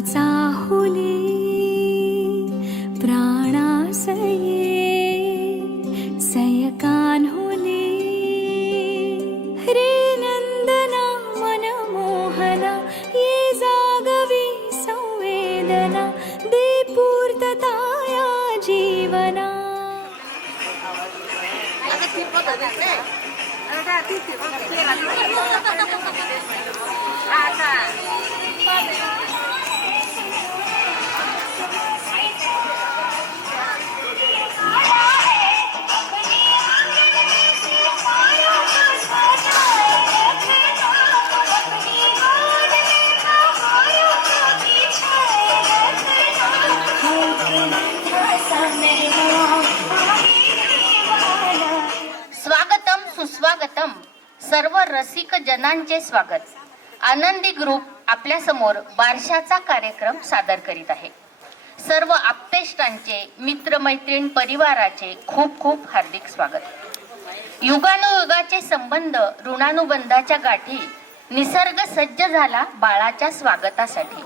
चाहुले प्राणासये सयकान्हुले रे नंदना मनमोहना ये जागवी संवेदना दे पूर्तता या जीवना. स्वागतम सुस्वागतम. सर्व रसिक जनांचे स्वागत. आनंदी ग्रुप आपल्या समोर बारशाचा कार्यक्रम सादर करीत आहे. सर्व आप्तेष्टांचे, मित्रमैत्रीण परिवाराचे खूप खूप हार्दिक स्वागत. युगानुयुगाचे संबंध, ऋणानुबंधाच्या गाठी, निसर्ग सज्ज झाला बाळाच्या स्वागतासाठी.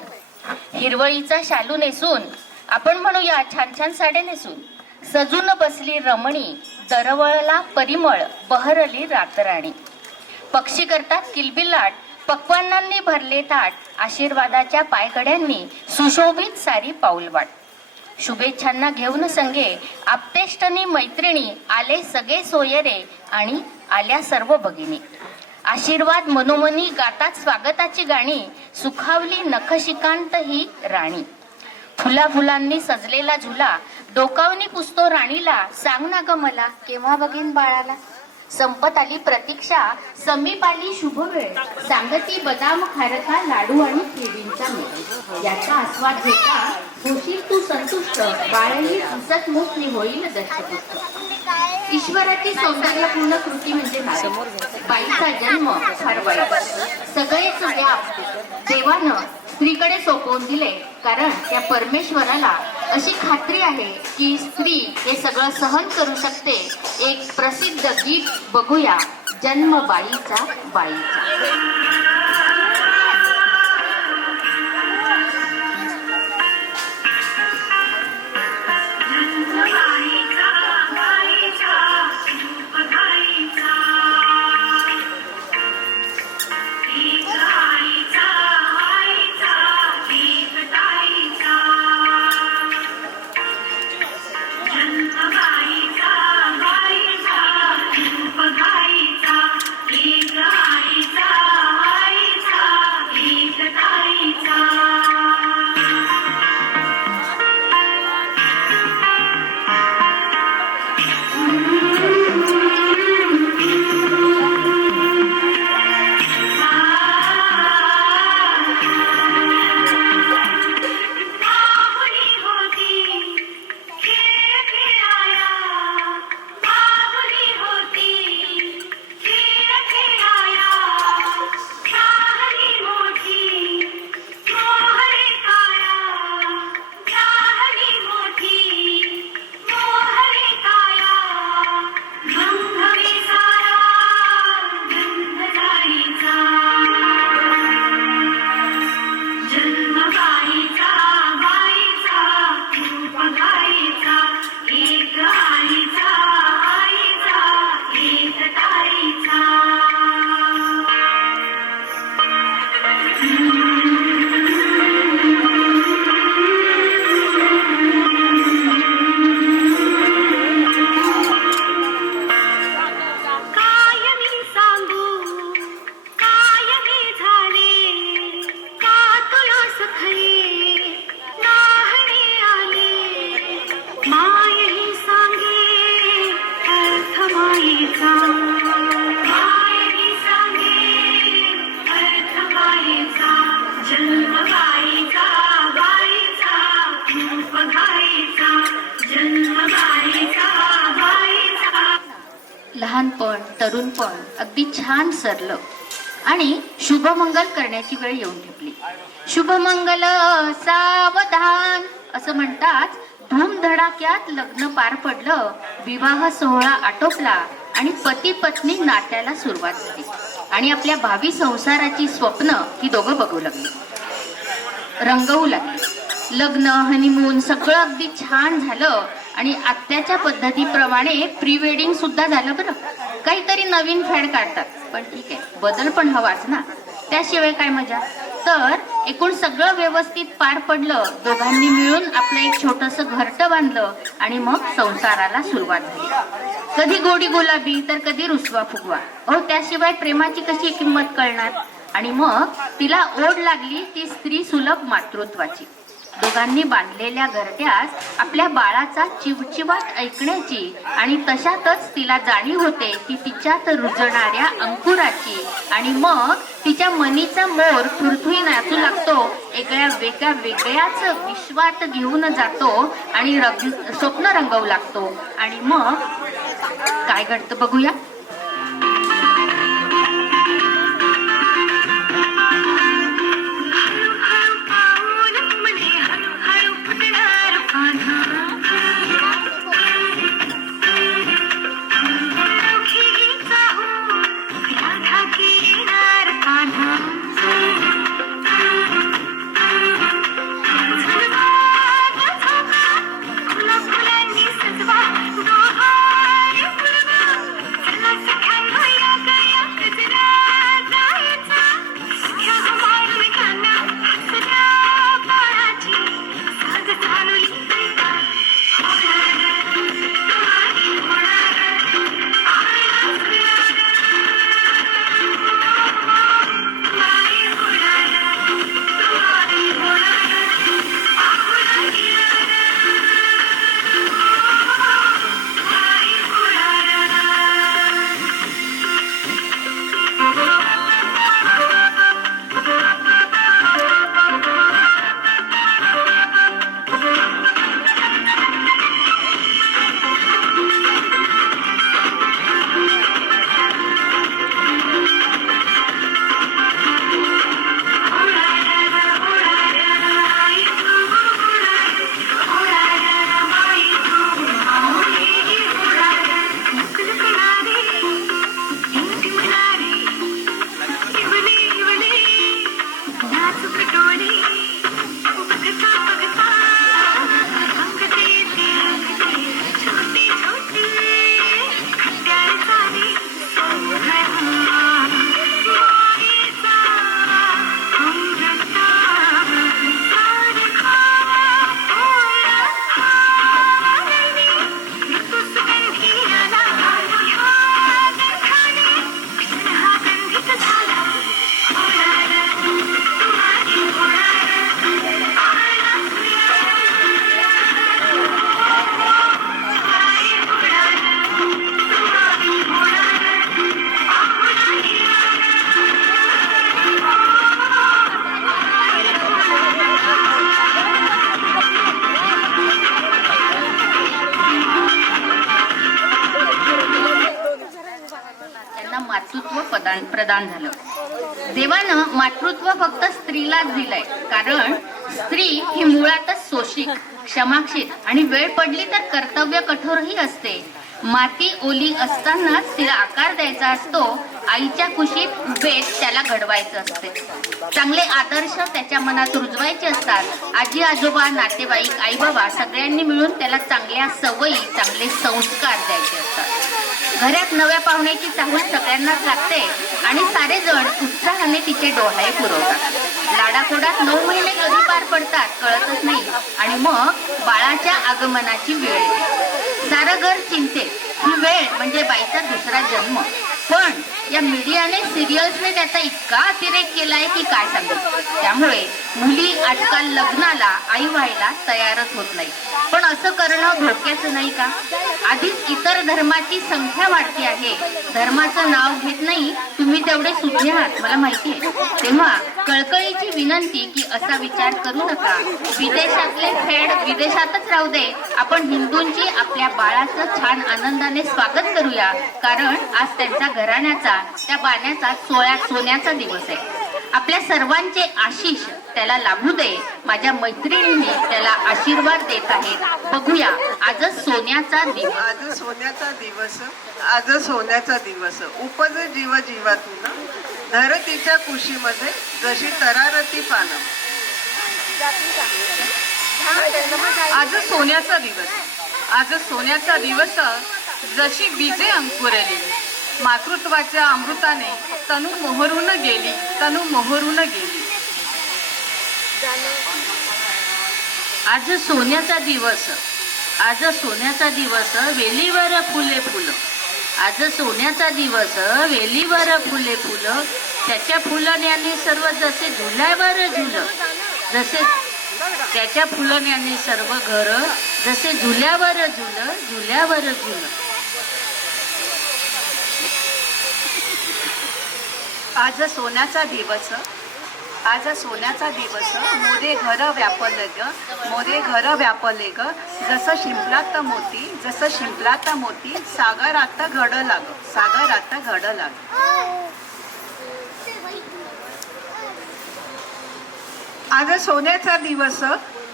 हिरवळीचा शालू नेसून, आपण म्हणूया छान छान साड्या नेसून, सजून बसली रमणी, दरवळला परिमळ, बहरली रातराणी. पक्षी करतात किलबिलाट, पक्वान्नांनी भरले ताट, आशीर्वादाच्या पायघड्यांनी सुशोभित सारी पाऊलवाट. शुभेच्छांना घेऊन संगे आप्तेष्टनी मैत्रिणी, आले सगळे सोयरे आणि आल्या सर्व भगिनी. आशीर्वाद मनोमनी गातात स्वागताची गाणी, सुखावली नखशिकांत ही राणी. फुला फुलांनी सजलेला झुला, डोकावनी पुसतो राणीला, सांग ना ग मला केव्हा बघेन बाळाला. संपत आली प्रतीक्षा, समीप आली शुभ वेळ, सांगती बदाम खारका लाडू आणि केळींचा मेळ. याचा आस्वाद घेता होशील तू संतुष्ट, बाळही हसत मुख होईल दष्टपुष्ट. ईश्वराची सौंदर्यपूर्ण कृती म्हणजे काय? बाईचा जन्म फार वाईट, सगळेच व्याप देवानं स्त्रीकडे सोपवून दिले, कारण त्या परमेश्वराला अशी खात्री आहे की स्त्री हे सगळं सहन करू शकते. एक प्रसिद्ध गीत बघूया, जन्म बाईचा बाईचा. लहानपण, तरुणपण अगदी छान सरलं आणि शुभमंगल करण्याची वेळ येऊन ठेपली. शुभमंगल सावधान असं म्हणतात. धूमधडाक्यात लग्न पार पडलं, विवाह सोहळा आटोपला आणि पती पत्नी नात्याला सुरुवात झाली आणि आपल्या भावी संसाराची स्वप्न ही दोघं बघू लागली. रंगवू लागले. लग्न, हनीमून सगळं अगदी छान झालं आणि आत्याच्या पद्धतीप्रमाणे प्री वेडिंग सुद्धा झालं बरं. काहीतरी नवीन फॅड काढतात, पण ठीक आहे, बदल पण हवाच ना, त्याशिवाय काय मजा. तर एकूण सगळं व्यवस्थित पार पडलं. दोघांनी मिळून आपलं एक छोटंसं घरटं बांधलं आणि मग संसाराला सुरुवात झाली. कधी गोडी गुलाबी तर कधी रुसवा फुगवा. त्याशिवाय प्रेमाची कशी किंमत कळणार. आणि मग तिला ओढ लागली ती स्त्री सुलभ मातृत्वाची. दोघांनी बांधलेल्या घरट्यास आपल्या बाळाचा चिवचिवाट ऐकण्याची आणि तशातच तिला जाणीव होते की तिच्यात रुजणाऱ्या अंकुराची. आणि मग तिच्या मनीचा मोर थुरथुरी नाचू लागतो. वेगळ्याच विश्वात घेऊन जातो आणि स्वप्न रंगवू लागतो. आणि मग काय घडतं बघूया. प्रदान झालं. देवानं मातृत्व फक्त स्त्रीलाच दिलंय, कारण स्त्री ही मुळातच सोशिक, क्षमाशील आणि वेळ पडली तर कर्तव्य कठोरही असते. माती ओली असतानाच तिला आकार द्यायचा असतो. आईच्या कुशीत उभेत त्याला घडवायचं असते. चांगले आदर्श त्याच्या मनात रुजवायचे असतात. आजी आजोबा, नातेवाईक, आई बाबा सगळ्यांनी मिळून त्याला चांगल्या सवयी, चांगले संस्कार द्यायचे असतात. घरात नव्या पाहुण्याची चाहूल सगळ्यांनाच लागते आणि सारे जण उत्साहाने तिचे डोहाळे पुरवतात. लाडाकोडात 9 महिने कधी पार पडतात कळतच नाही. आणि मग बाळाच्या आगमनाची वेळ येते. सारं घर चिंतेत. ही वेळ म्हणजे बाईचा दुसरा जन्म. पण या मीडियाने, सिरियल्सने त्याचा इतका अतिरेक केलाय की काय सांगू. त्यामुळे मुली आजकाल लग्नाला, आई व्हायला तयारच होत नाही. पण असं करणं धोक्याचं नाही का? आधीच इतर धर्माची संख्या वाढती आहे. धर्माचं नाव घेत नाही, तुम्ही तेवढे सुज्ञ आहात मला माहिती आहे. तेव्हा कळकळीची विनंती की असा विचार करू नका. विदेशातले फॅड विदेशातच राहू दे. आपण हिंदूंची आपल्या बाळाचं छान आनंदाने स्वागत करूया, कारण आज त्यांच्या घराण्याचा, त्या बाण्याचा सोन्याचा दिवस आहे. आपल्या सर्वांचे आशीष त्याला लाभू दे. माझ्या मैत्रिणींनी त्याला आशीर्वाद देत आहेत. बघूया, आज सोन्याचा दिवस. आज सोन्याचा दिवस. उपज जीव जीवातून धरतीच्या कुशीमध्ये जशी तरारती पानं. आज सोन्याचा दिवस, आज सोन्याचा दिवस, जशी बीजे अंकुरली, मातृत्वाच्या अमृताने तनु मोहरून गेली, तनु मोहरून गेली. आज सोन्याचा दिवस, आज सोन्याचा दिवस, वेलीवर फुले फुलं. आज सोन्याचा दिवस, वेलीवर फुले फुलं. त्याच्या फुलण्याने सर्व जसे झुल्यावर झुलं, जसे त्याच्या फुलण्याने सर्व घर जसे झुल्यावर झुलं, झुल्यावर झुलं. आज सोन्याचा दिवस, आज सोन्याचा दिवस, मोरे घर व्यापले ग, मोरे घर व्यापले ग. जसं शिंपलात मोती, जसं शिंपलात मोती, सागरात घड लाग, सागरात घड लाग. आज सोन्याचा दिवस,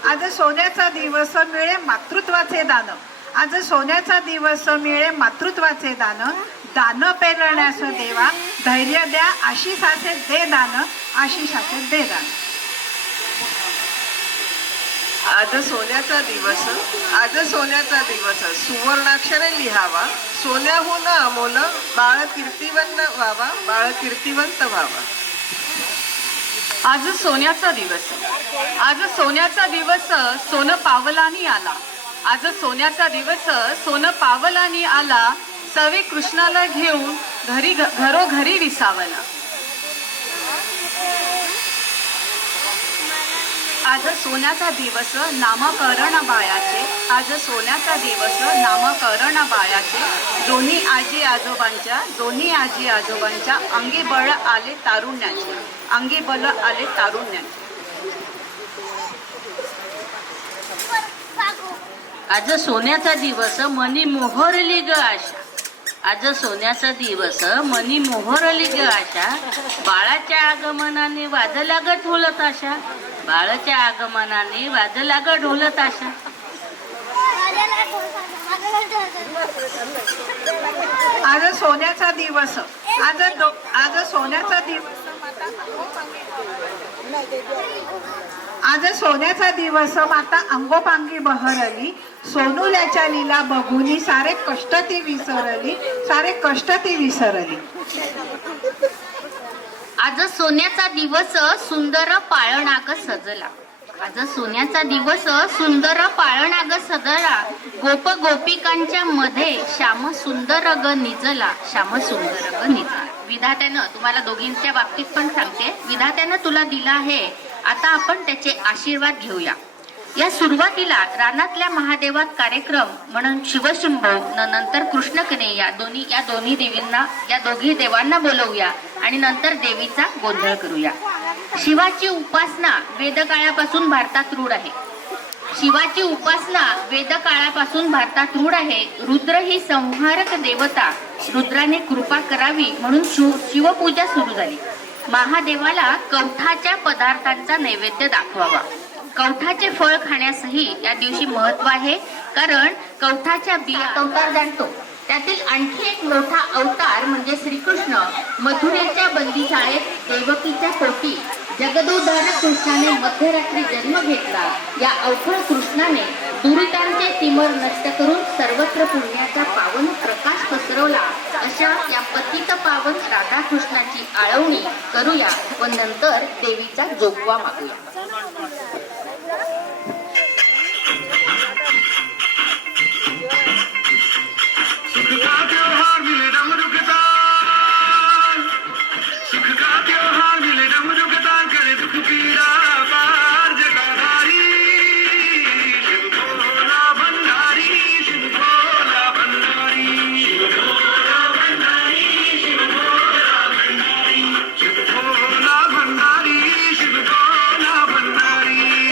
आज सोन्याचा दिवस, मिळे मातृत्वाचे दान. आज सोन्याचा दिवस, मिळे मातृत्वाचे दान. दान पेरण्यास देवा, धैर्य द्या, आशिषाचे दे दान, आशिषाचे दे दान. आज सोन्याचा दिवस, आज सोन्याचा दिवस, सुवर्णाक्षरे लिहावा, सोन्याहून अमोल, बाळ कीर्तिवंत व्हावा, बाळ कीर्तिवंत व्हावा. आज सोन्याचा दिवस, आज सोन्याचा दिवस, सोनं पावलानी आला. आज सोन्याचा दिवस, सोनं पावलानी आला. सवे कृष्णाला घेऊन घरी घरोघरी विसावला. आज सोन्याचा दिवस, नामकरण बायाचे. आज सोन्याचा दिवस, नामकरण बायाचे. दोन्ही आजी आजोबांच्या, दोन्ही आजी आजोबांच्या अंगी बळ आले तारुण्याचे, अंगी बळ आले तारुण्याचे. आज सोन्याचा दिवस, मनी मोहरली ग आशा. आज सोन्याचा दिवस, मनी मोहरली ग आशा. बाळाच्या आगमनाने वाजला ग ढोल ताशा, बाळाच्या आगमनाने वाजला ग ढोल ताशा. आज सोन्याचा दिवस, आज सोन्याचा दिवस, आज सोन्याचा दिवस, माता अंगोपांगी बहरली. सोनुल्याच्या लीला बघुनी सारे कष्ट ती विसरली, सारे कष्ट ती विसरली. आज सोन्याचा दिवस, सुंदर पाळणाग सजला. आज सोन्याचा दिवस, सुंदर पाळणाग सजला. गोप गोपिकांच्या मध्ये श्याम सुंदर ग निजला, श्याम सुंदर ग निजला. विधात्यानं, तुम्हाला दोघींच्या बाबतीत पण सांगते, विधात्यानं तुला दिला आहे, आता आपण त्याचे आशीर्वाद घेऊया. या सुरुवातीला रानातल्या महादेवात कार्यक्रम म्हणून शिवशंभो नंतर कृष्णकने या दोघी देवांना बोलवूया आणि नंतर देवीचा गोंधळ करूया. शिवाची उपासना वेदकाळापासून भारतात रूढ आहे. शिवाची उपासना वेदकाळापासून भारतात रूढ आहे. रुद्र ही संहारक देवता, रुद्राने कृपा करावी म्हणून शिवपूजा सुरू झाली. महादेवाला कवठाच्या पदार्थांचा नैवेद्य दाखवावा. कवठाचे फळ खाण्यासही या दिवशी महत्व आहे, कारण कवठाच्या बिया अवतार जाणतो. त्यातील आणखी एक मोठा अवतार म्हणजे श्रीकृष्ण. मथुरेच्या बंदीशाळेत देवकीच्या पोटी जगदोद्धारक कृष्णाने मध्यरात्री जन्म घेतला. या अवघड कृष्णाने दुरितांचे तिमर नष्ट करून सर्वत्र पुण्याचा पावन प्रकाश पसरवला. अशा या पतित पावन राधाकृष्णाची आळवणी करूया व नंतर देवीचा जोगवा मागूया. भंडारी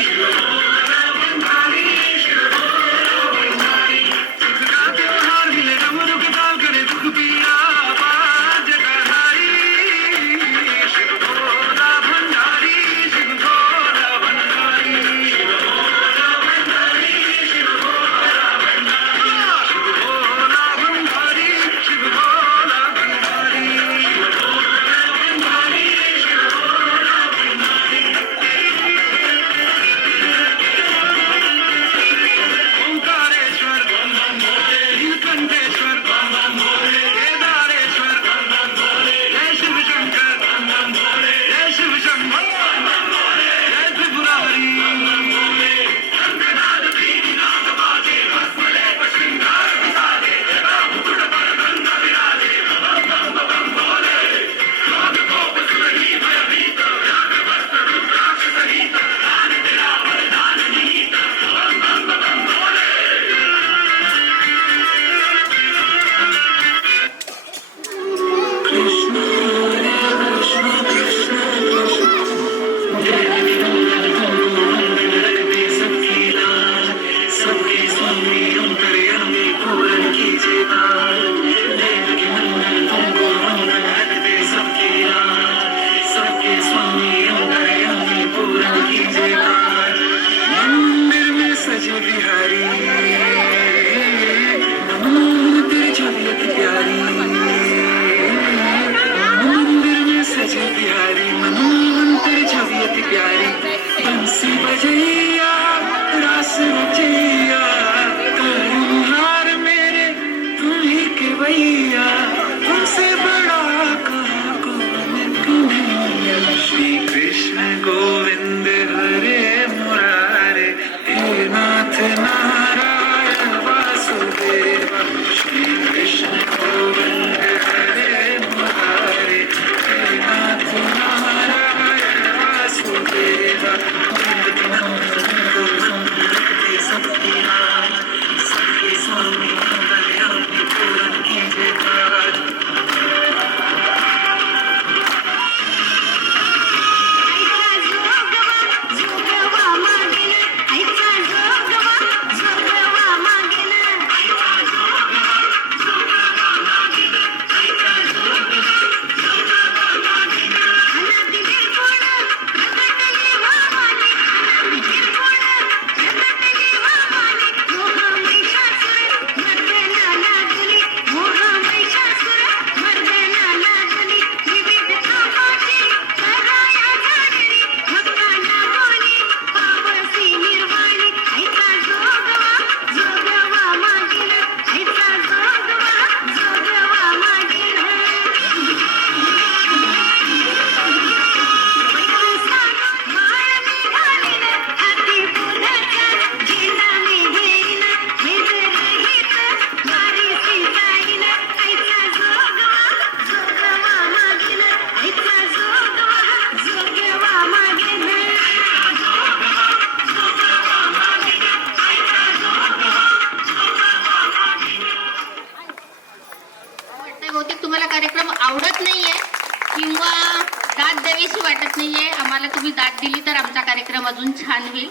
अजून छान होईल.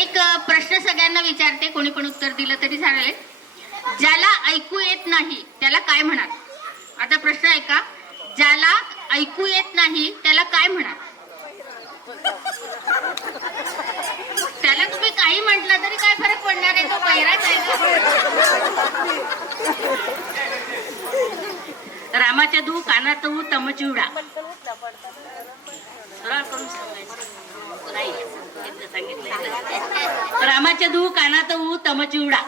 एक प्रश्न सगळ्यांना विचारते, कोणी पण उत्तर दिलं तरी चालेल. ज्याला ऐकू येत नाही त्याला काय म्हणाल? आता प्रश्न आहे का, ज्याला ऐकू येत नाही त्याला काय म्हणाल? त्याला तुम्ही काही म्हटलं तरी काय फरक पडणार आहे, तो बहिराच आहे का? रामाच्या धू कानात हू तम चिवडा. रामाच्या धू कानात हू तम चिवडा.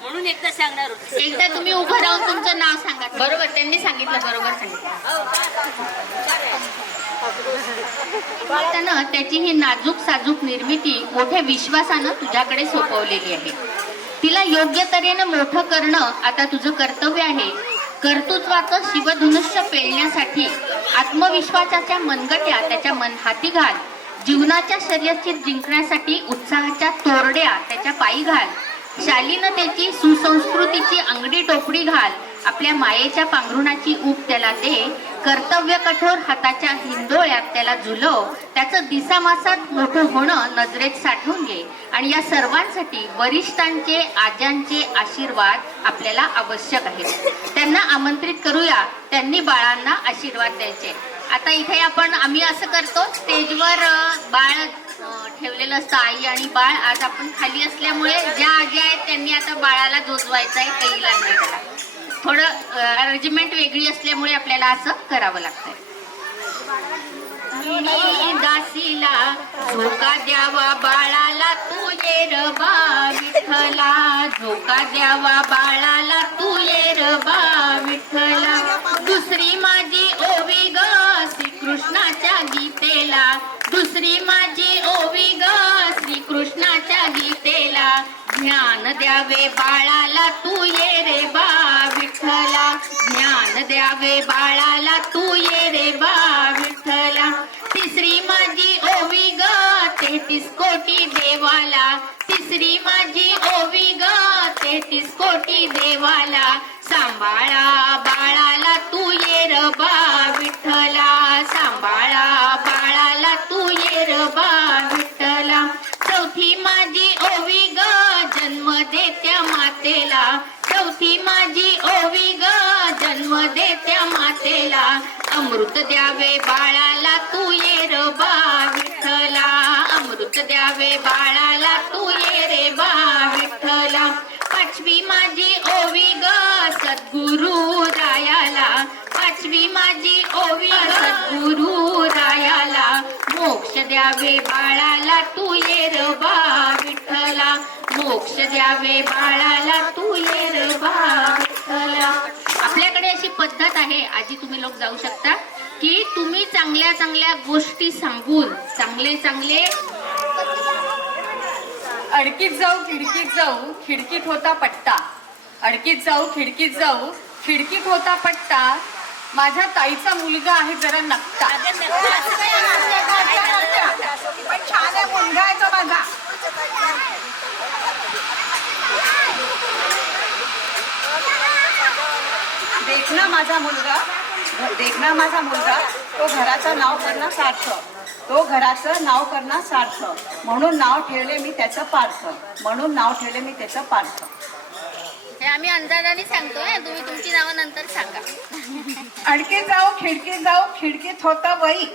म्हणून एकदा सांगणार होते. एकदा तुम्ही उभं राहून तुमचं नाव सांगा. बरोबर, त्यांनी सांगितलं, बरोबर सांगितलं. त्याची ही नाजूक साजूक निर्मिती मोठ्या विश्वासानं तुझ्याकडे सोपवलेली आहे. तिला योग्य तऱ्हेनं मोठं करणं आता तुझं कर्तव्य आहे. कर्तृत्वाचं शिवधनुष्य पेलण्यासाठी आत्मविश्वासाच्या मनगट्या त्याच्या हाती घाल. जीवनाच्या शर्यतीत जिंकण्यासाठी उत्साहाच्या तोरड्या त्याच्या पायी घाल. शालीनतेची सुसंस्कृतीची अंगडी टोपडी घाल. आपल्या मायेच्या पांघरुणाची ऊब त्याला दे. कर्तव्य कठोर हाताच्या हिंदोळ्यात त्याला झुलव. त्याचं दिसामासात मोठं होणं नजरेत साठवून घे. आणि या सर्वांसाठी वरिष्ठांचे आज्यांचे आशीर्वाद आपल्याला आवश्यक आहेत. त्यांना आमंत्रित करूया, त्यांनी बाळांना आशीर्वाद द्यायचे. आता इथे आम्ही असं करतो, स्टेजवर बाळ ठेवलेलं असतं, आई आणि बाळ. आज आपण खाली असल्यामुळे ज्या आजी आहेत त्यांनी आता बाळाला जोजवायचं आहे, काही लागले त्याला. थोडं अरेंजमेंट वेगळी असल्यामुळे आपल्याला असं करावं लागतंय. दासीला झोका द्यावा बाळाला तू ये र बा विठ्ठला. झोका द्यावा बाळाला तू ये र बा विठ्ठला. दुसरी माझी ओवी ग श्रीकृष्णाच्या गीतेला. दुसरी माझी ओवी ग श्रीकृष्णाच्या गीतेला. ज्ञान द्यावे बाळाला तू ये रे बा विठ्ठला. ज्ञान द्यावे बाळाला तू ये रे बा विठ्ठला. तिसरी माझी ओवी ग 33 कोटी देवाला. तिसरी माझी ओवी ग 33 कोटी देवाला. सांभाळा बाळाला तू ये र बा विठ्ठला. सांभाळा बाळाला तू ये र बा विठ्ठला. चौथी माझी ओवी ग जन्म देत्या मातेला. चौथी माझी ओवी ग जन्म देत्या मातेला. अमृत द्यावे बाळाला तू ये र बा विठ्ठला. अमृत द्यावे बाळाला तू ये रे बा विठ्ठला. पाचवी माझी ओवी ग सद्गुरु रायाला. पाचवी माझी ओवी सद्गुरु रायाला. मोक्ष द्यावे बाळाला तू ये र बा विठ्ठला. मोक्ष द्यावे बाळाला तू ये र बा विठ्ठला. आपल्याकडे अशी पद्धत आहे, आजी तुम्ही लोक जाऊ शकता, की तुम्ही चांगल्या चांगल्या गोष्टी सांगून चांगले अडकीत जाऊ खिडकीत जाऊ खिडकीत होता पट्टा. अडकीत जाऊ खिडकीत जाऊ खिडकीत होता पट्टा. माझ्या ताईचा मुलगा आहे जरा नकटा. पण छान आहे, मुलगा आहे तो माझा. देखना माझा मुलगा, देखना माझा मुलगा. तो घराचं नाव करणं सार्थ. तो घराचं नाव करणं सार्थ. म्हणून नाव ठेवले मी त्याचं पार्थ. म्हणून नाव ठेवले मी त्याचं पार्थ. हे आम्ही अंदाजाने सांगतोय, तुम्ही तुमची नावं नंतर सांगा. अडकीत जाऊ खिडकीत जाऊ खिडकीत होतं वही.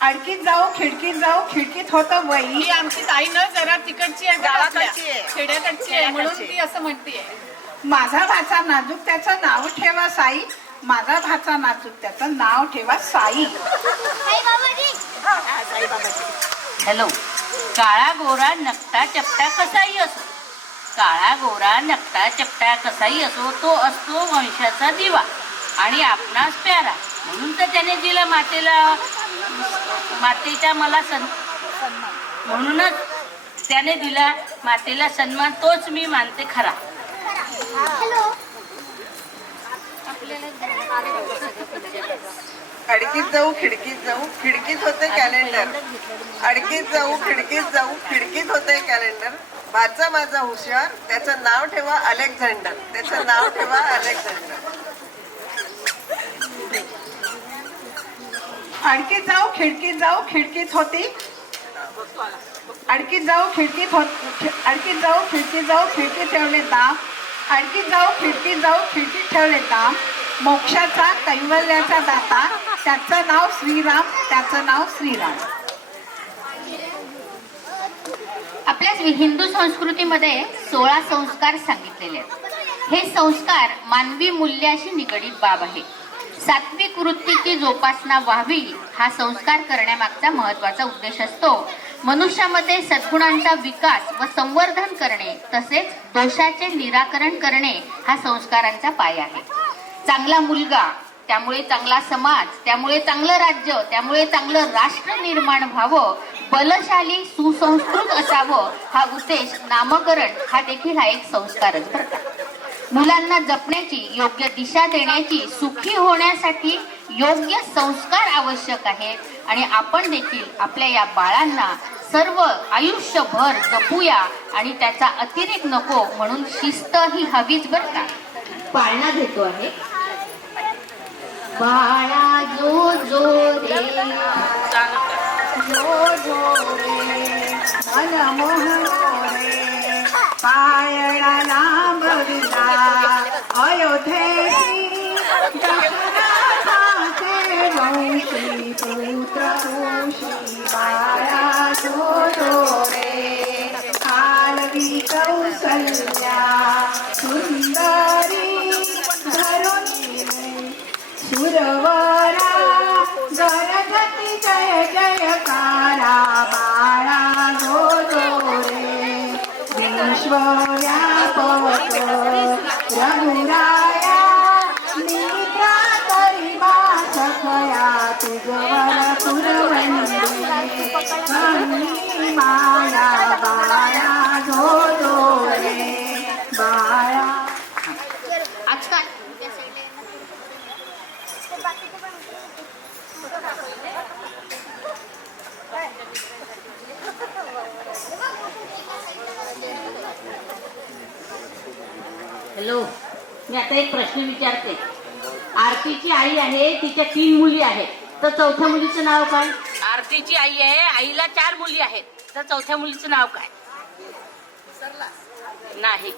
अडकीत जाऊ खिडकीत जाऊ खिडकीत होतं वही. ही आमची ताई ना जरा तिकडची आहे, गावाकडची आहे, खेड्याकडची आहे, म्हणून ती असं म्हणतीये. माझा भाचा नाजूक त्याचं नाव ठेवा साई. माझा भाचा नाजूक त्याचं नाव ठेवा साई. हॅलो. काळा गोरा नकटा चपटा कसाही असो. काळा गोरा नकटा चपटा कसाही असो, तो असतो वंशाचा दिवा आणि आपणास प्यारा. म्हणून तर त्याने दिला मातेच्या मला म्हणूनच त्याने दिला मातेला सन्मान. तोच मी मानते खरा. अडकीत जाऊ खिडकीत जाऊ खिडकीत होते कॅलेंडर. अडकीत जाऊ खिडकीत जाऊ खिडकीत होते कॅलेंडर. भाचा माझा हुशार, त्याचं नाव ठेवा अलेक्झांडर. त्याचं नाव ठेवा अलेक्झांडर. अडकीत जाऊ खिडकीत जाऊ खिडकीत होती अडकीत जाऊ खिडकीत अडकीत जाऊ खिडकीत जाऊ खिडकीत ठेवले दाम अडकीत जाऊ खिडकीत ठेवले दाम मोक्षाचा कैवल्याचा दाता त्याचं नाव श्रीराम. आपल्या हिंदू संस्कृतीमध्ये 16 संस्कार सांगितलेले आहेत. हे संस्कार मानवी मूल्याशी निगडीत बाब आहे. सात्विक वृत्तीची जोपासना व्हावी हा संस्कार करण्यामागचा महत्वाचा उद्देश असतो. मनुष्यामध्ये सद्गुणांचा विकास व संवर्धन करणे तसेच दोषाचे निराकरण करणे हा संस्कारांचा पाया आहे. चांगला मुलगा त्यामुळे चांगला समाज, त्यामुळे चांगलं राज्य, त्यामुळे चांगलं राष्ट्र निर्माण व्हावं, बलशाली सुसंस्कृत असावं हा उद्देश नामकरण हा देखील हा एक संस्कारच बरं का. मुलांना जपण्याची, योग्य दिशा देण्याची, सुखी होण्यासाठी योग्य संस्कार आवश्यक आहेत आणि आपण देखील आपल्या या बाळांना सर्व आयुष्यभर जपूया आणि त्याचा अतिरेक नको म्हणून शिस्त ही हवीच बरं का. पाळणा घेतो आहे. बाळा जो जो रे मन मोहनो रे पायळा लांबविला अयोध्येशी दशरथाचे वंशी पुत्र ऋषी बाळा जो रे कालवी कौसल्या सुंदरी धरुणी सुरवरा गरजती जय जयकारा बाळा जो रे विश्वव्यापक रघुराया निद्रा तरी सखया तुझवर पुरवंदी माया बाळा जो रे बाळा. आजकाल हॅलो, मी आता एक प्रश्न विचारते. आरतीची आई आहे, तिच्या 3 मुली आहेत, तर चौथ्या मुलीचं नाव काय? आरतीची आई आहे, आईला 4 मुली आहेत, तर चौथ्या मुलीचं नाव काय? नाही.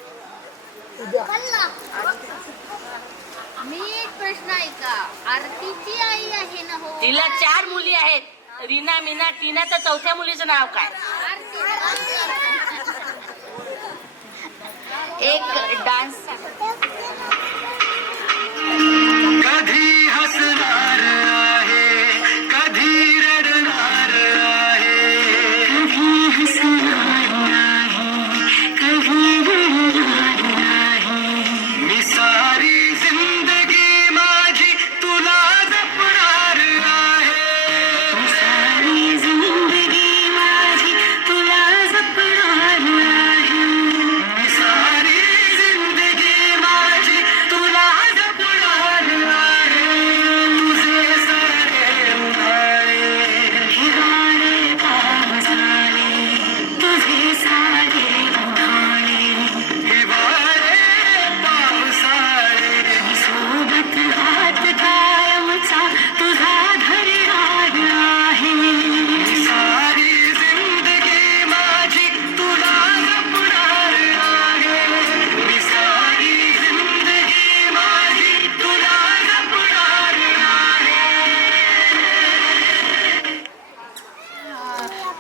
मी एक प्रश्न ऐका. आरतीची आई आहे ना हो, तिला 4 मुली आहेत, रीना, मीना, टीना, तर चौथ्या मुलीचं नाव काय? एक डान्स कधी हसणार आहे, कधी रडणार आहे, कधी हसणार आहे, कधी रडणार आहे. मी सारी जिंदगी माझी तुला जपणार आहे, सारी जिंदगी माझी तुला जपणार आहे. मी सारी जिंदगी माझी तुला जपणार आहे. तुझे सारे उन्हाळे हिवाळे पावसाळे, तुझे सारे उन्हाळे हिवाळे पावसाळे, सोबत हात कायमचा तुझा धरणार आहे. सारी जिंदगी माझी तुला जपणार आहे, मी सारी जिंदगी माझी तुला जपणार आहे.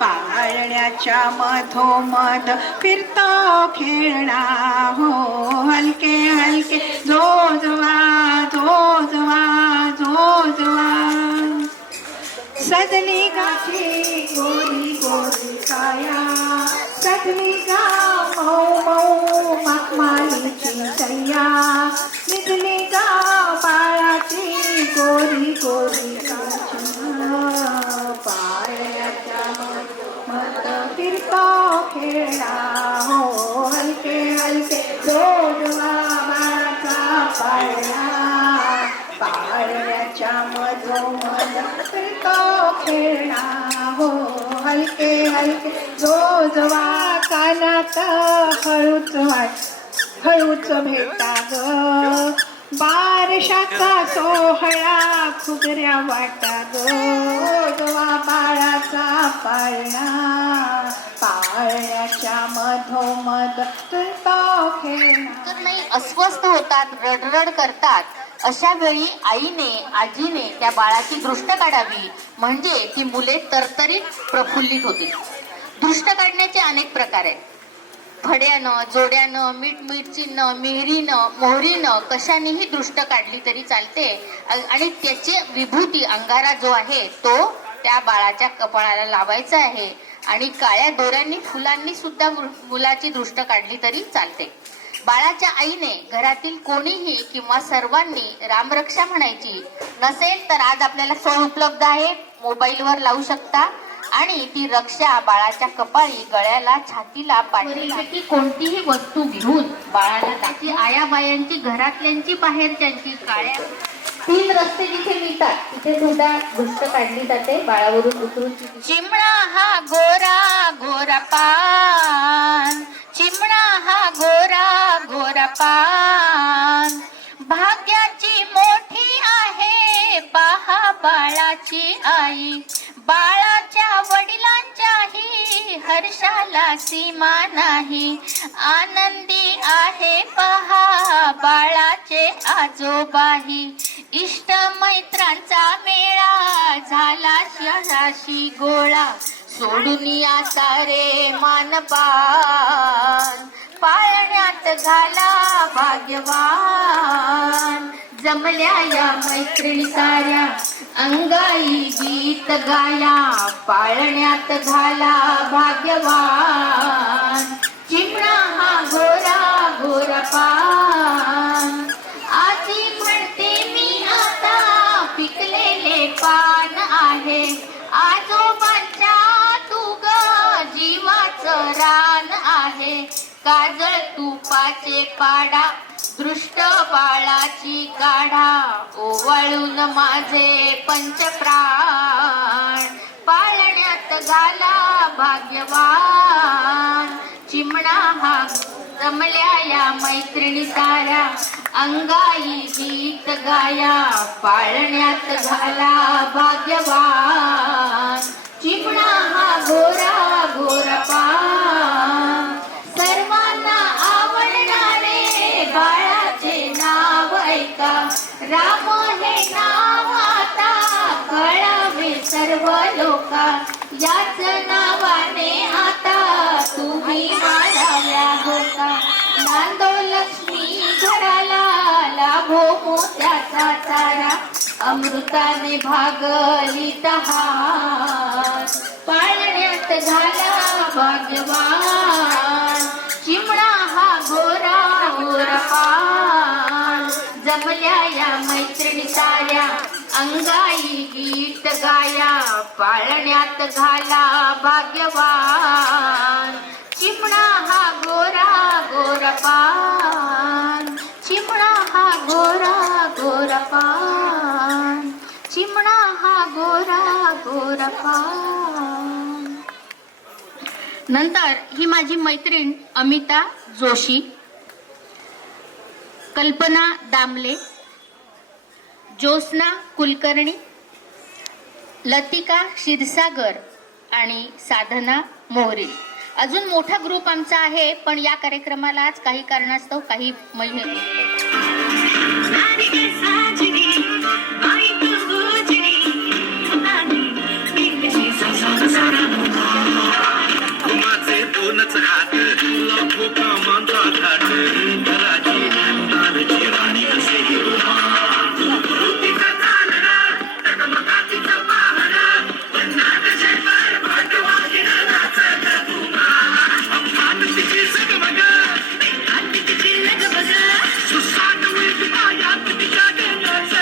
पाळण्याच्या मधोमध फिरतो खेळणा हो हलके हलके जोजवा जोजवा जोजवा. सजली गाठी गोरी गोरी काया, सजली गा मऊ मऊ मखमालीची सय्या, निजली गा बाळाची गोरी गोरी काया. पाळण्याच्या मत फिरतो खेळा हो हलके हलके जोडवा बाळाचा पाळणा. पाळण्याच्या मधोमध फिरतो खेळा हो हलके हलके जोजवा. कानात हळूच भेटा ग बारशाचा सोहळा फुगऱ्या वाटा गोवा बाळाचा पाळणा पाळण्याच्या मधोमध तो खेळणा. तर नाही अस्वस्थ होतात, रडरड करतात, अशा वेळी आईने आजीने त्या बाळाची दृष्ट काढावी, म्हणजे ती मुले तरतरीत प्रफुल्लित होतील. दृष्ट काढण्याचे अनेक प्रकार आहेत. फड्यानं, जोड्यानं, मीठ मिरचीनं, मिहिरीनं, मोहरीनं, कशानेही दृष्ट काढली तरी चालते. आणि त्याची विभूती अंगारा जो आहे तो त्या बाळाच्या कपाळाला लावायचा आहे. आणि काळ्या दोऱ्यांनी फुलांनी सुद्धा मुलाची दृष्ट काढली तरी चालते. बाळाच्या आईने घरातील कोणीही किंवा सर्वांनी रामरक्षा म्हणायची. नसेल तर आज आपल्याला सोय उपलब्ध आहे, मोबाईलवर लावू शकता आणि ती रक्षा बाळाच्या कपाळी, गळ्याला, छातीला, पाठीसाठी कोणतीही वस्तू घेऊन बाळाला त्याची आयाबायांची, घरातल्यांची, बाहेरच्यांची काळ्या 3 रस्ते जिथे मिळतात तिथे सुद्धा दृष्ट काढली जाते. बाळावरून उतरून चिमणा हा गोरा गोरा पान, चिमणा हा गोरा गोरा पान, भाग्याची मोठी आहे पहा बाळाची आई, बाळाच्या वडिलांच्याही हर्षाला सीमा नाही, आनंदी आहे पहा बाळाचे आजोबाही, इष्ट मैत्रांचा मेळा झाला शहाशी गोळा, सोडून या सारे मानपान, पाळण्यात घाला भाग्यवान, जमल्या या मैत्रिणी साऱ्या अंगाई गीत गाया, पाळण्यात घाला भाग्यवान, चिमणा हा गोरा गोरा पान, आजी म्हणते मी आता पिकलेले पान आहे, आजोबांच्या तुग जीवाचं रान आहे, काजळ तुपाचे पाडा दृष्ट बाळाची काढा, ओवाळून माझे पंचप्राण, पाळण्यात घाला भाग्यवान, चिमणा हा जमल्या या मैत्रिणी साऱ्या अंगाई गीत गाया, पाळण्यात घाला भाग्यवान, चिमणा हा गोरा गोरा पान, सर्वांना आवडणारे बाळाचे नाव ऐका, राम हे नाव आता कळावे सर्व लोका, याच नावाने आता तुम्ही वाढाव्या होता, नांदो लक्ष्मी घराला लाभो मोत्याचा तारा, अमृताने भागली तहान, पाळण्यात घाला भाग्यवान, चिमणा हा गोरा गोरा पान, जमल्या या मैत्रिणी साऱ्या अंगाई गीत गाया, पाळण्यात घाला भाग्यवान, चिमणा हा गोरा गोरा पान, चिमणा हा गोरा गोरा पान, चिमणा हा गोरा गोरा पान. नंतर ही माझी मैत्रीण अमिता जोशी, कल्पना दामले, ज्योत्स्ना कुलकर्णी, लतिका क्षीरसागर आणि साधना मोहरी. अजून मोठा ग्रुप आमचा आहे, पण या कार्यक्रमाला आज काही कारणास्तव काही दोनच हात लाखो कामांचा थाट, घराची दारची राणी असेही तिचा चालना टकमकातीचं पाहणं, पन्नाट शेवर भाग्यवानीनं नाचत तुला, अफाट तिची जगमग तिची लगबग, सुसाट वेश पायात तिच्या डोळ्याचं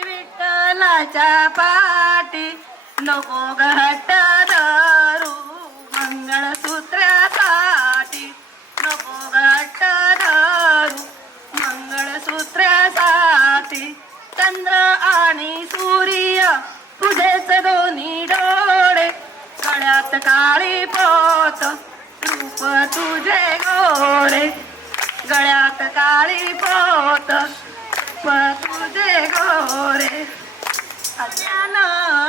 विठ्ठलाच्या पाठी नको घट्ट धरू मंगळसूत्रासाठी नको घट्ट धरू मंगळसूत्रासाठी चंद्र आणि सूर्य तुझेच दोन्ही डोळे गळ्यात काळी पोत रूप तुझे गोरे गळ्यात काळी पोत तुझे गोरे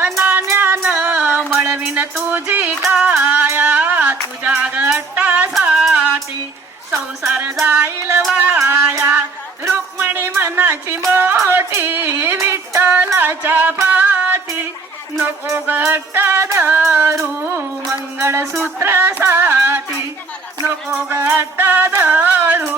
नाण्यानं मळवीन तुझी काया तुझ्या घट्टासाठी संसार जाईल वाया रुक्मिणी मनाची मोठी विठ्ठलाच्या पाठी नको घट्ट धरू मंगळसूत्रासाठी नको घट्ट धरू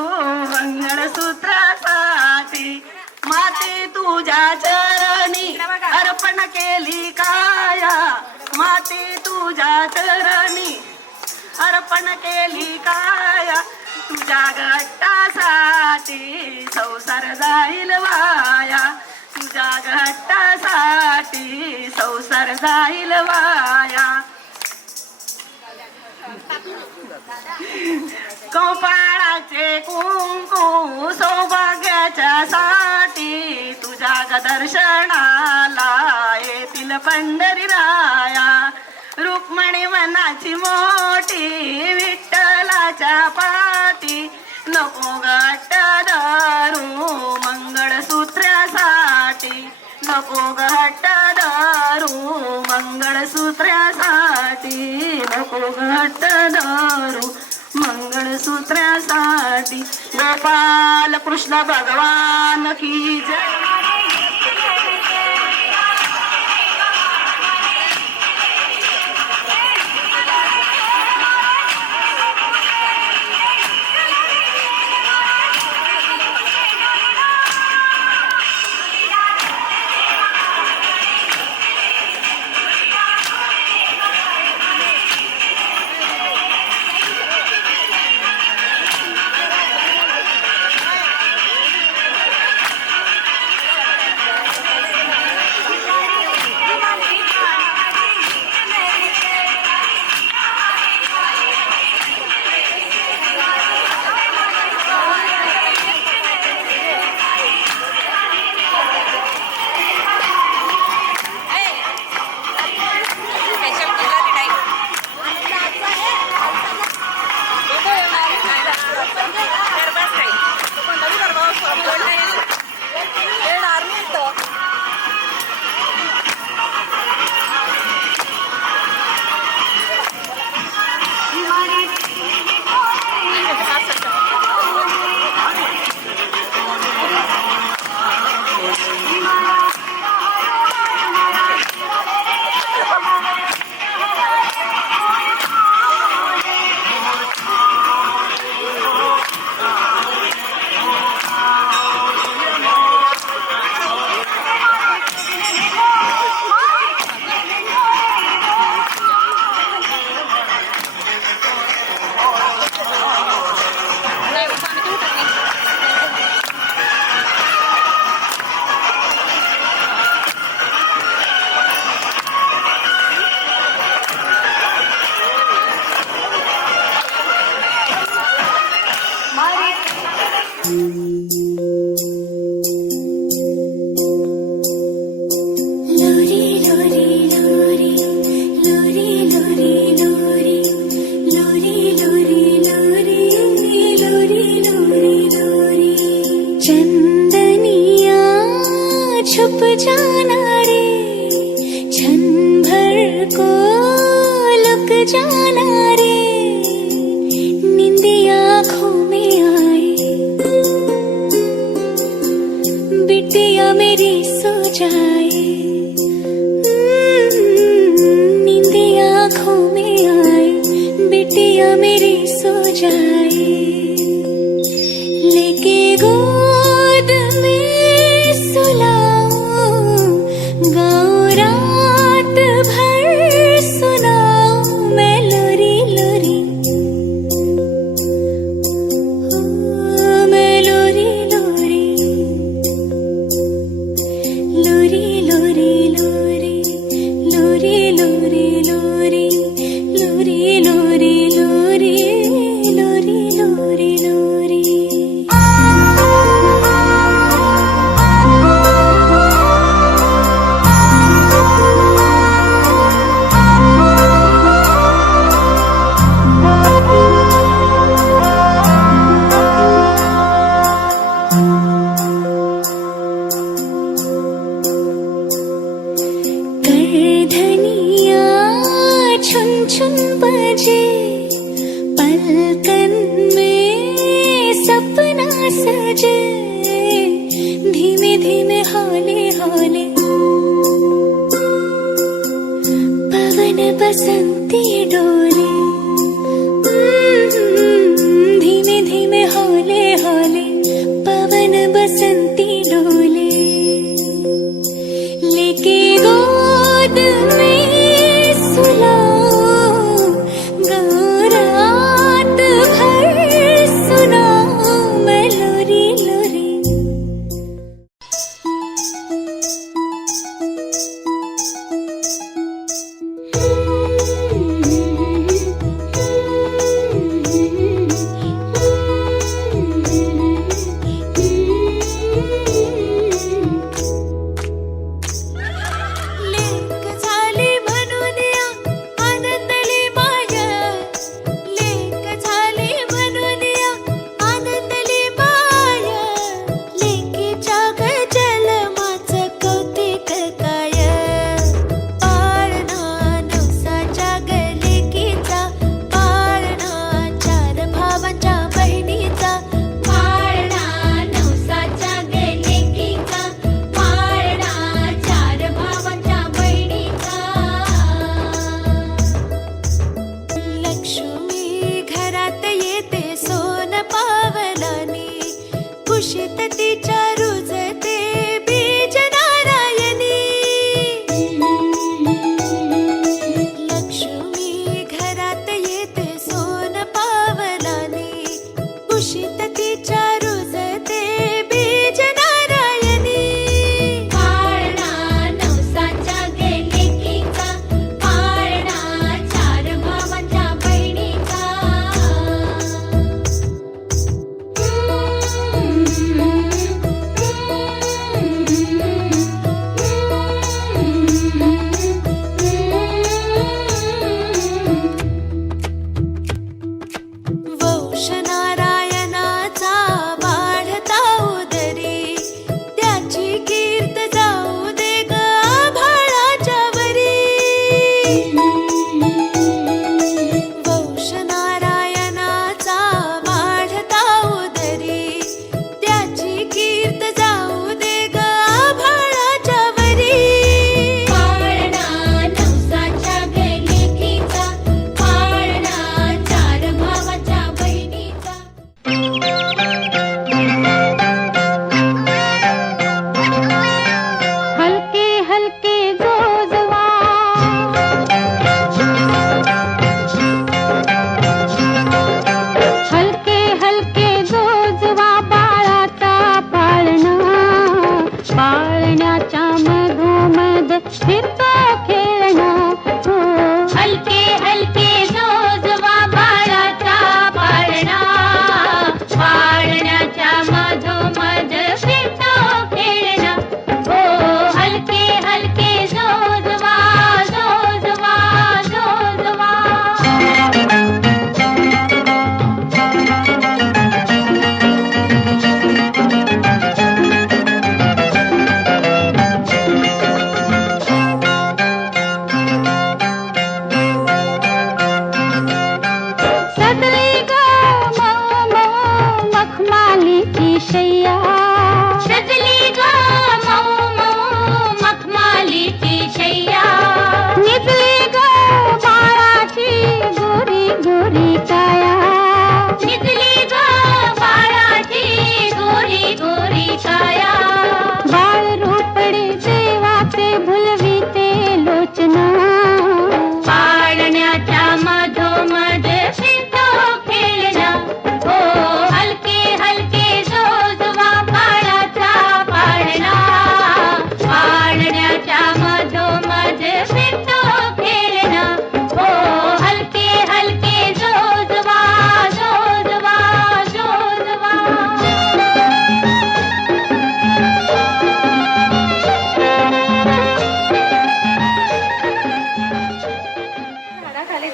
मंगळसूत्रासाठी माते तुझ्या चरणी अर्पण केली काया माते तुझ्या चरणी अर्पण केली काया तुझ्या घट्टासाठी संसार जाईल वाया तुझ्या घट्टासाठी संसार जाईल वाया कपाळाचे कुंकू सौभाग्याच्या साठी तुझ्या दर्शनाला येतील पंढरी राया रुक्मिणी मनाची मोठी विठ्ठलाच्या पाठी नको घट्ट धरू मंगळसूत्रासाठी नको घट्ट धरू मंगळसूत्रासाठी नको घट्ट धरू मंगळसूत्रासाठी गोपाल कृष्ण भगवान की जय. लोरी लोरी लोरी लोरी लोरी लोरी लोरी लोरी लोरी लोरी लोरी लोरी चंदनिया छुप जाना रे क्षण भर को लुक जाना रे नींदी आँखों में आए बिटिया मेरी सो जाए नींदी आँखों में आए बिटिया मेरी सो जाए लेके गोद में सुलाऊं गाऊं रात भर सुनाऊं मैं लोरी लोरी मैं लोरी लोरी लोरी लोरी लोरी लोरी लोरी लोरी लोरी लोरी लोरी लोरी लोरी लोरी करधनिया छुन छुन बजे पलकन में सपना सजे धीमे धीमे हौले हौले पवन बसंती डोले धीमे धीमे हौले हौले पवन बसंती डोले लेके गोद में सुलाऊं गाऊं रात भर सुनाऊं मैं लोरी लोरी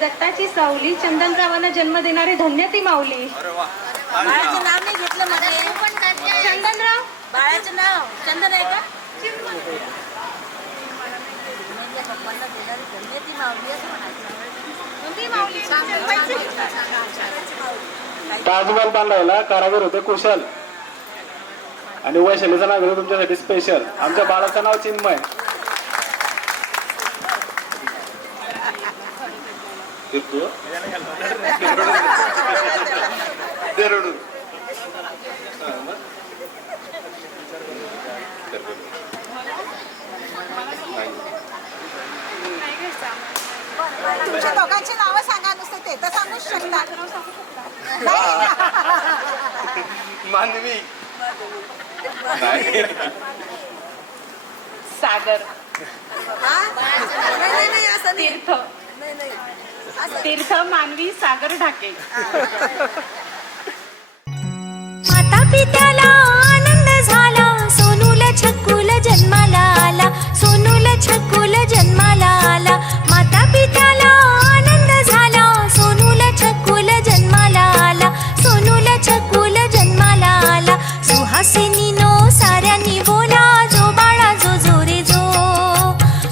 दत्ताची सावली चंदनरावांना जन्म देणारे धन्य ती माऊली. बाळाचं नाव नाही घेतलं मध्ये. चंदनराव बाळाचं नाव चंदन आहे का? ताजमहल बांधायला कारागीर होते कुशल आणि वैशालीचं नाव घेतो तुमच्यासाठी स्पेशल. आमच्या बाळाचं नाव चिन्मय. तुमच्या दोघांची नावं सांगा, नुसतं ते तर सांगूच शकता. मानवी सागर तीर्थ तीर्थ मानवी सागर ढाके. माता पित्याला आनंद झाला, सोनूला छकुल जन्माला आला, सोनूला छकुल जन्माला आला. माता पित्याला आनंद झाला, सोनूला छकुल जन्माला आला, सोनूला छकुल जन्माला आला. सुहासिनीनो साऱ्यांनी बोला, जो बाळा जो जो रे जो.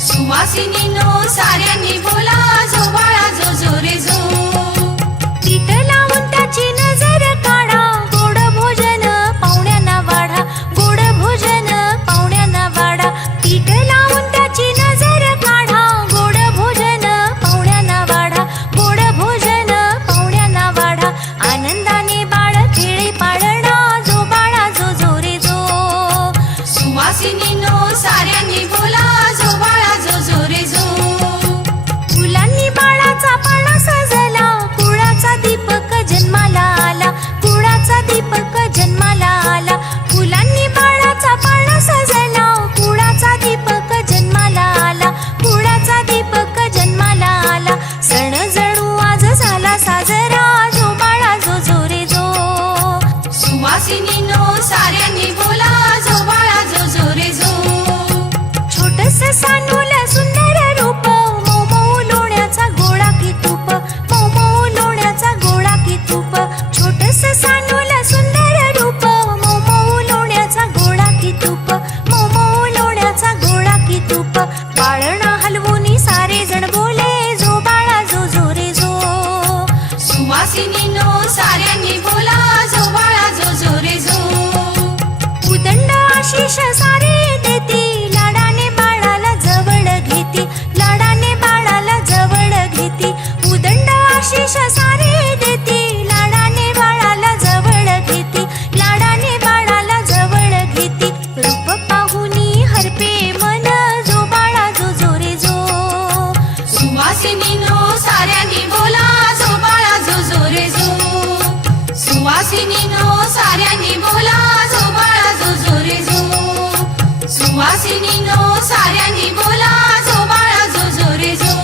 सुहासिनीनो साऱ्यांनी बोला, जो बाळा जो जो रे जो. पीठ लावून त्याची नजर काढा, गोड भोजन पाहुण्यांना वाढा, गोड भोजन पाहुण्यांना वाढा. पीठ लावून त्याची नजर काढा, गोड भोजन पाहुण्यांना वाढा, गोड भोजन पाहुण्यांना वाढा. आनंदाने बाळ खेळे पाळणा, जो बाळा जो जो रे जो. सुवासिनीनो साऱ्यांनी बोला, जो बाळा जो जो रे जो. फुलांनी बाळाचा पाळणा सजला, कुळाचा दीपक जन्माला आला, कुळाचा दीपक जन्माला आला. फुलांनी बाळाचा पाळणा सजला, कुळाचा दीपक जन्माला आला, कुळाचा दीपक जन्माला आला. सण जणू आज झाला साजरा, जो बाळा जो जो रे जो. सुवासिनीनो साऱ्यांनी बोला, जो बाळा जो जो रे जो. छोटस सानूल सुंदर रूप, मऊ मऊ लोण्याचा गोळा की तूप, मऊ मऊ लोण्याचा गोळा की तूप. छोटस सानूल सुंदर रूप, मऊ मऊ लोण्याचा गोळा की तूप, मऊ मऊ लोण्याचा गोळा की तूप. पाळणा हलवून सारे जण बोले, जो बाळा जो जो रे जो. सुवासिनीनो साऱ्यांनी बोला, जो बाळा जो जो रे जो. उदंड आशिष सारे देती, लाडाने बाळाला जवळ घेती, लाडाने बाळाला जवळ घेती. उदंड आशिष सारे देती, लाडाने बाळाला जवळ घेती, लाडाने बाळाला जवळ घेती. रूप पाहुनी हरपे मन, जो बाळा जो जो रे जो. सुवासिनीनो साऱ्यांनी बोला, जो बाळा जो जो रे जो. सुवासिनीनो साऱ्यांनी बोला, जो बाळा जो जो रे जो. सुवासिनीनो साऱ्यांनी बोला, जो बाळा जो जो रे जो.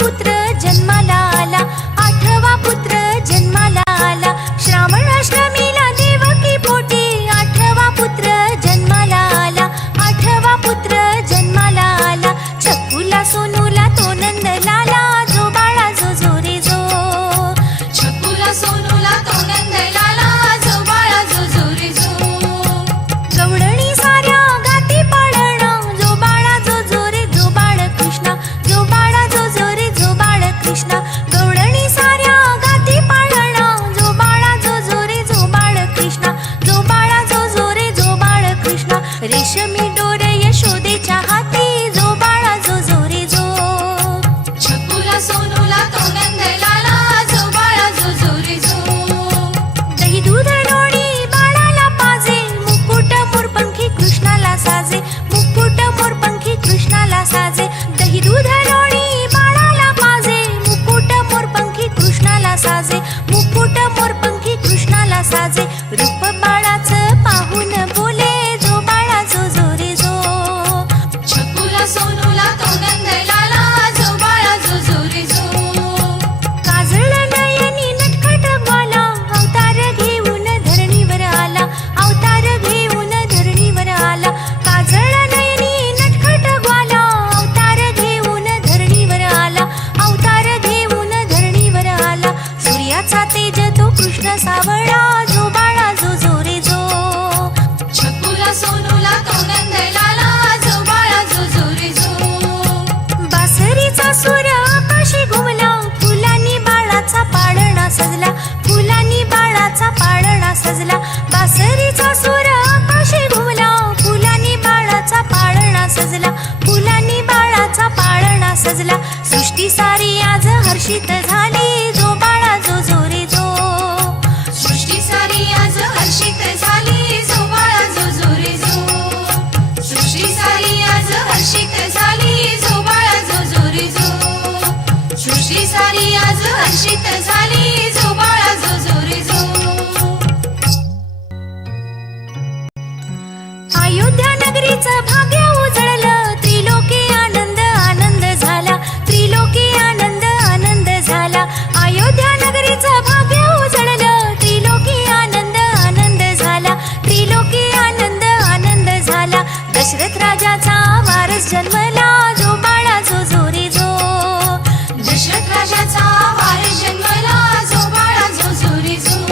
पुत्र जन्माला आला, 8वा पुत्र जन्माला आला. श्रावण अष्टमीला देवकी पोटी, 8वा पुत्र जन्माला आला, 8वा पुत्र जन्माला आला. छकुला सोनूला तो नंद लाला, जो बाळा जो जो रे जो. छकुला सोनूला तो नंद लाला, जो बाळा जो जो रे जो. गवळणी साऱ्या गाती पाळणा, जो बाळा जो जो रे जो बाळ कृष्णा, जो बाळा जो जो रे जो बाळ कृष्णा. गवळणी साऱ्या गाती पाळणा, जो बाळा जो जो रे जो बाळ कृष्णा, जो बाळा जो जो रे जो बाळ कृष्णा. रेशमी डोर यशोदेच्या हाती, जो बाळा जो जो रे जो. छकुला सोनूला तो नंद लाला, जो बाळा जो जो रे जो. दही दूध लोणी बाळाला पाजे, मुकुट मोरपंखी कृष्णाला साजे, मुकुट मोरपंखी कृष्णाला साजे. दही दूध लोणी बाळाला पाजे, मुकुट मोरपंखी कृष्णाला साजे, मुकुट मोरपंखी कृष्णाला साजे. रूप बाळाचं पाहून बोले, जो बाळा जो जो रे जो. छकुला सोनूला तो नंद लाला, जो बाळा जो जो रे जो. काजळ नयनी नटखट ग्वाला, अवतार घेऊन धरणीवर आला, अवतार घेऊन धरणीवर आला. काजळ नयनी नटखट ग्वाला, अवतार घेऊन सजला सृष्टी सारी आज हर्षित झाली जो बाळा जो जो रे जो सृष्टी सारी आज हर्षित झाली जो बाळा जो जो रे जो सृष्टी सारी आज हर्षित झाली जो बाळा जो जो रे जो सृष्टी सारी आज हर्षित झाली जो बाळा जो जो रे जो अयोध्या नगरीचं भाग्य उजळलं त्रिलोकी आनंद आनंद झाला त्रिलोकी आनंद आनंद झाला अयोध्या नगरीचं भाग्य उजळलं त्रिलोकी आनंद आनंद झाला त्रिलोकी आनंद आनंद झाला दशरथ राजाचा वारस जन्मला जो बाळा जो जो रे जो दशरथ राजाचा वारस जन्मला जो बाळा जो जो रे जो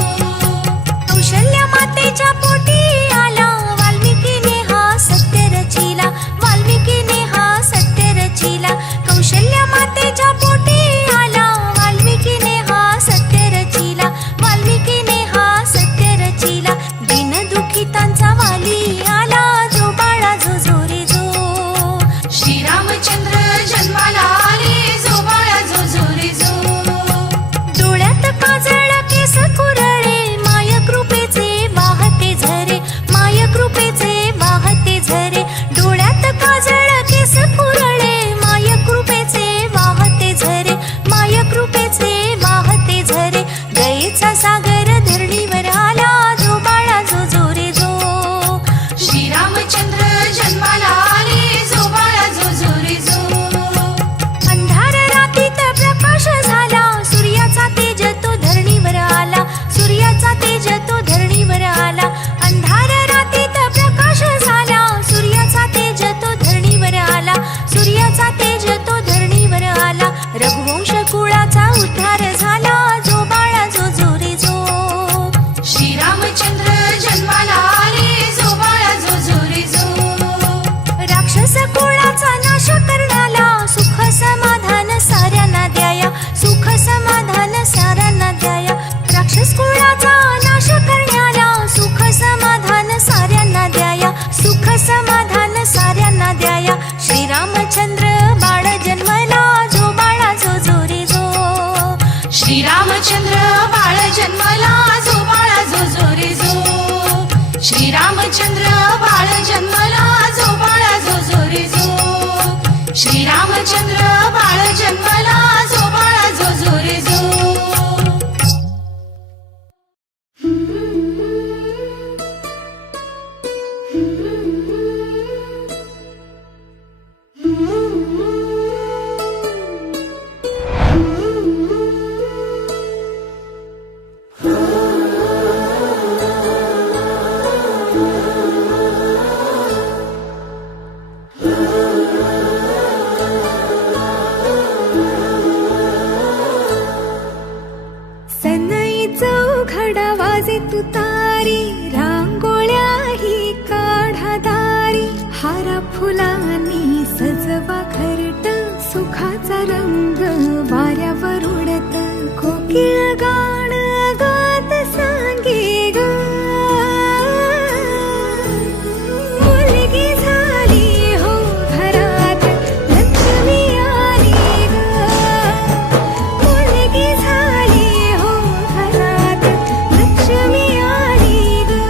कौशल्य मातेच्या पोटी आला वाल्मिकीने हा सत्य रचिला वाल्मिकीने हा सत्य रचिला कौशल्य मातेच्या पोटी आला वाल्मिकीने हा सत्य रचिला वाल्मिकीने हा सत्य रचिला दीन दुखितांचा वाली आला जो बाळा जो जो रे जो श्रीरामचंद्र जन्माला आले जो बाळा जो जो रे जो डोळ्यात काजळ केस कुरळे माय कृपेचे वाहते झरे माय कृपेचे वाहते झरे डोळ्यात काजळ केस कुरळे माय कृपेचे वाहते झरे माय कृपेचे वाहते झरे दयेचा सागर धरणीवर आला जो बाळा जो जो रे जो श्रीरामचंद्र जन्माला आले जो बाळा जो जो रे जो अंधार रातीत प्रकाश झाला सूर्याचा तेज तो धरणीवर आला सूर्याचा तेज तो धरणीवर आला अंधार रातीत प्रकाश झाला सूर्याचा तेज तो धरणीवर आला सूर्याचा तेज तो धरणीवर आला रघुवंश कुळाचा उद्धार झाला जो बाळा जो जो रे जो श्रीरामचंद्र जन्माला आले जो बाळा जो जो रे जो राक्षस कुळाचा नाश करणाला सुख समाधान साऱ्यांना द्याया सुख समाधान साऱ्यांना द्याया राक्षस कुळाचा नाश करण्याला सुख समाधान साऱ्यांना द्याया सुख समाधान साऱ्यांना द्याया श्रीरामचंद्र बाळ जन्मला जो बाळा जो जो रे जो श्रीरामचंद्र बाळ जन्मला जो बाळा जो जो रे जो श्रीरामचंद्र बाळ जन्मला जो बाळा जो जो रे जो श्रीरामचंद्र बाळ जन्मला जो बाळा जो जो रे जो सनईचा उघडा वाजे तुतारी रांगोळ्याही काढा दारी हारा फुलांनी सजवा घरट सुखाचा रंग वाऱ्यावर उडत कोकिळ गाण गात सांगे ग मुलगी झाली हो घरात लक्ष्मी आली ग मुलगी झाली हो घरात लक्ष्मी आली ग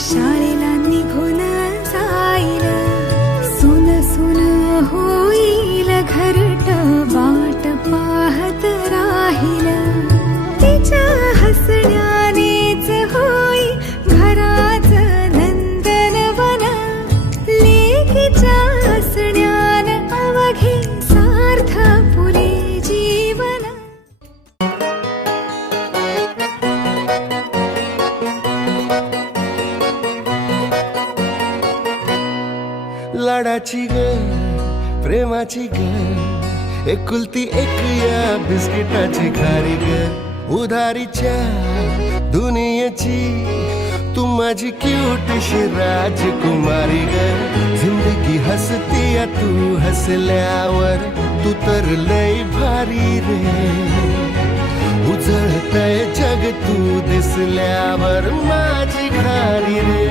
शाळेला निघून जाईल, सुन सुन होईल घरट वाट पाहत राहील. तिच्या हसण्यानेच होई घराच नंदनवन, लेकीच्या हसण्यान अवघे सार्थ फुले जीवन. लाडाची ग प्रेमाची ग, एकुलती एक या बिस्किटाची खारी ग. उधारीच्या दुनियेची तू माझी क्यूटशी राजकुमारी ग. जिंदगी हसती या तू हसल्यावर, तू तर लय भारी रे. उजळतय जग तू दिसल्यावर, माझी खारी रे.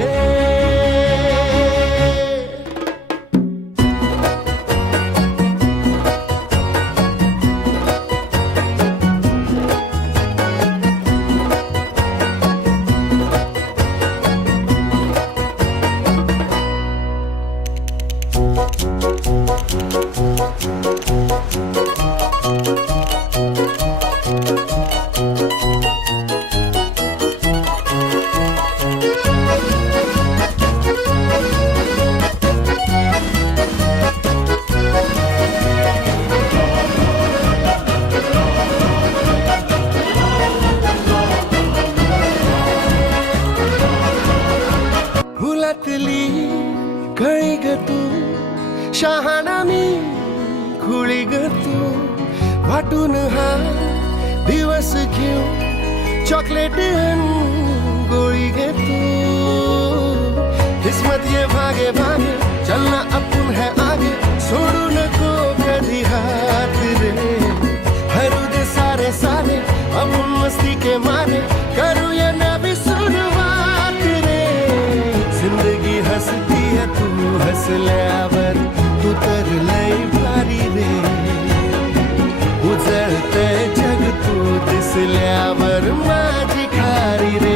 फुलातली कळी ग तू, शहाणा मी खुळी ग तू. वाटून हा दिवस घेऊ, चॉकलेट गोळी ग तू. किस्मत ये भागे भागे, चलना अपन है आगे. सोडू नको कधी हात रे, हरू दे सारे सारे अपन मस्ती के मारे. करूया नवी सुरुवात रे. जिंदगी हसती है तू हसल्यावर, तू तर लय भारी रे. उजळतय जग तू दिसल्यावर, माझी खारी रे.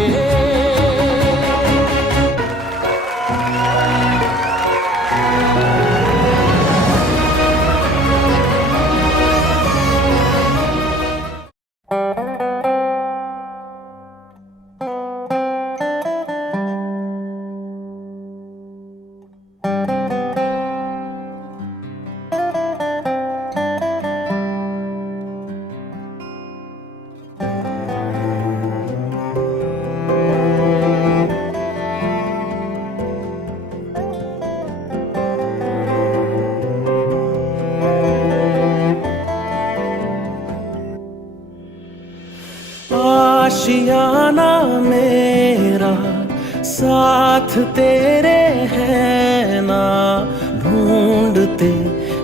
आशियाना मेरा साथ तेरे है ना, ढूंढते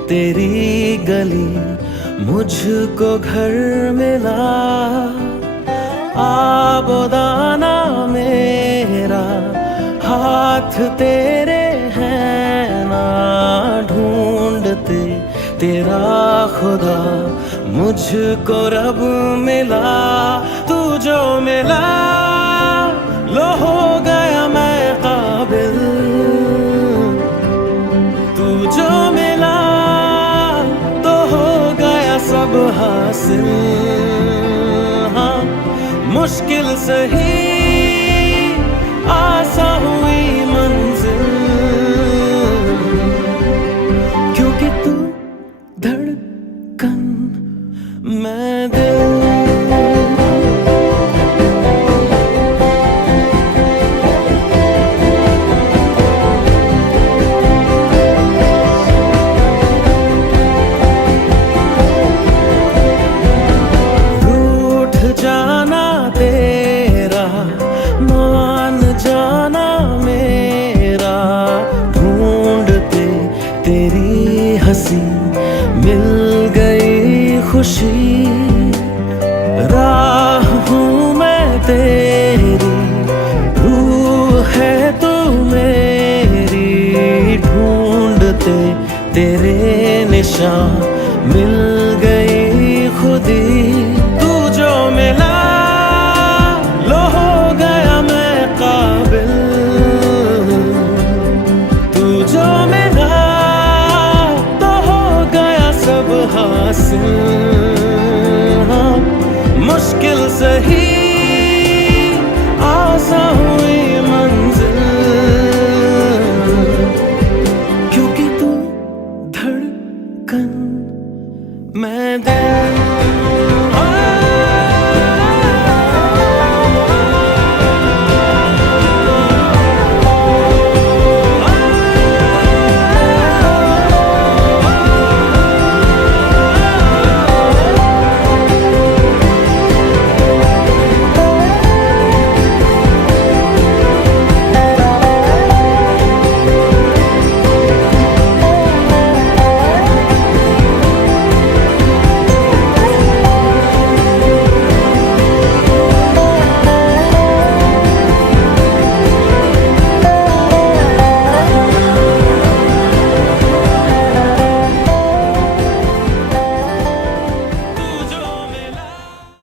तेरी गली मुझको घर मिला. आबोदाना मेरा हाथ तेरे है ना, ढूंढते तेरा खुदा मुझको रब मिला. तू जो मिला लो हो गया मैं काबिल, तू जो मिला तो हो गया सब हासिल. हाँ मुश्किल सही आसा हुई मंजिल, क्योंकि तू धड़कन मैं दिल. हंसी मिल गई खुशी, राह हूँ मैं तेरी, रूह है तू मेरी. ढूंढते तेरे निशान मिल गई खुदी. तू जो मिला लो हो गया मैं काबिल, सही